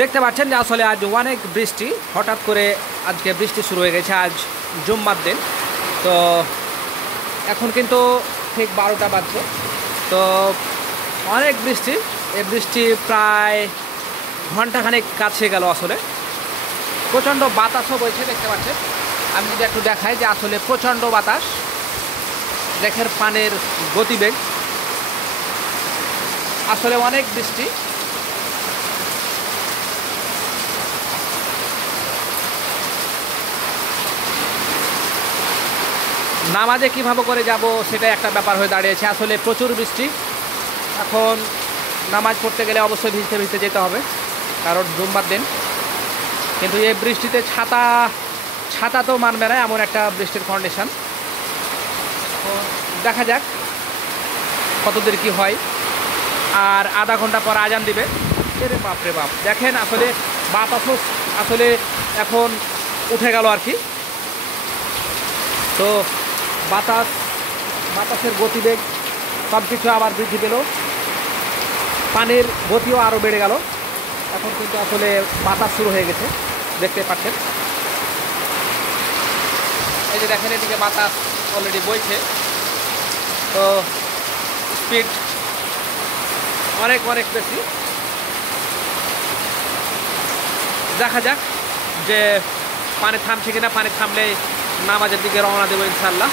দেখতে পাচ্ছেন যে আসলে আজ অনেক বৃষ্টি, হঠাৎ করে আজকে বৃষ্টি শুরু হয়ে গেছে। আজ জুম্মার দিন, তো এখন কিন্তু ঠিক 12টা বাজছে। তো অনেক বৃষ্টি, এই বৃষ্টি প্রায় ঘন্টাখানেক কাছে গেল। আসলে প্রচণ্ড বাতাসও বইছে, দেখতে পাচ্ছেন। আমি যদি একটু দেখাই যে আসলে প্রচণ্ড বাতাস, দেখের পানের গতিবেগ, আসলে অনেক বৃষ্টি। নামাজে কীভাবে করে যাব সেটা একটা ব্যাপার হয়ে দাঁড়িয়েছে। আসলে প্রচুর বৃষ্টি, এখন নামাজ পড়তে গেলে অবশ্যই ভিজতে ভিজতে যেতে হবে, কারণ জুম্মার দিন। কিন্তু এই বৃষ্টিতে ছাতা তো মানবে না, এমন একটা বৃষ্টির কন্ডিশন। তো দেখা যাক কতদূর কি হয়। আর আধা ঘন্টা পর আজান দিবে। এরে বাপ রে বাপ, দেখেন আসলে বাতাসও আসলে এখন উঠে গেল আর কি। তো বাতাসের গতিবেগ সব কিছু আবার বৃদ্ধি পেল, পানির গতিও আরও বেড়ে গেল। এখন কিন্তু আসলে বাতাস শুরু হয়ে গেছে, দেখতে পাচ্ছেন। এই যে দেখেন, এদিকে বাতাস অলরেডি বইছে। তো স্পিড অনেক অনেক বেশি। দেখা যাক যে পানি থামছে কিনা। পানি থামলে নামাজের দিকে রওনা দেবো ইনশাল্লাহ।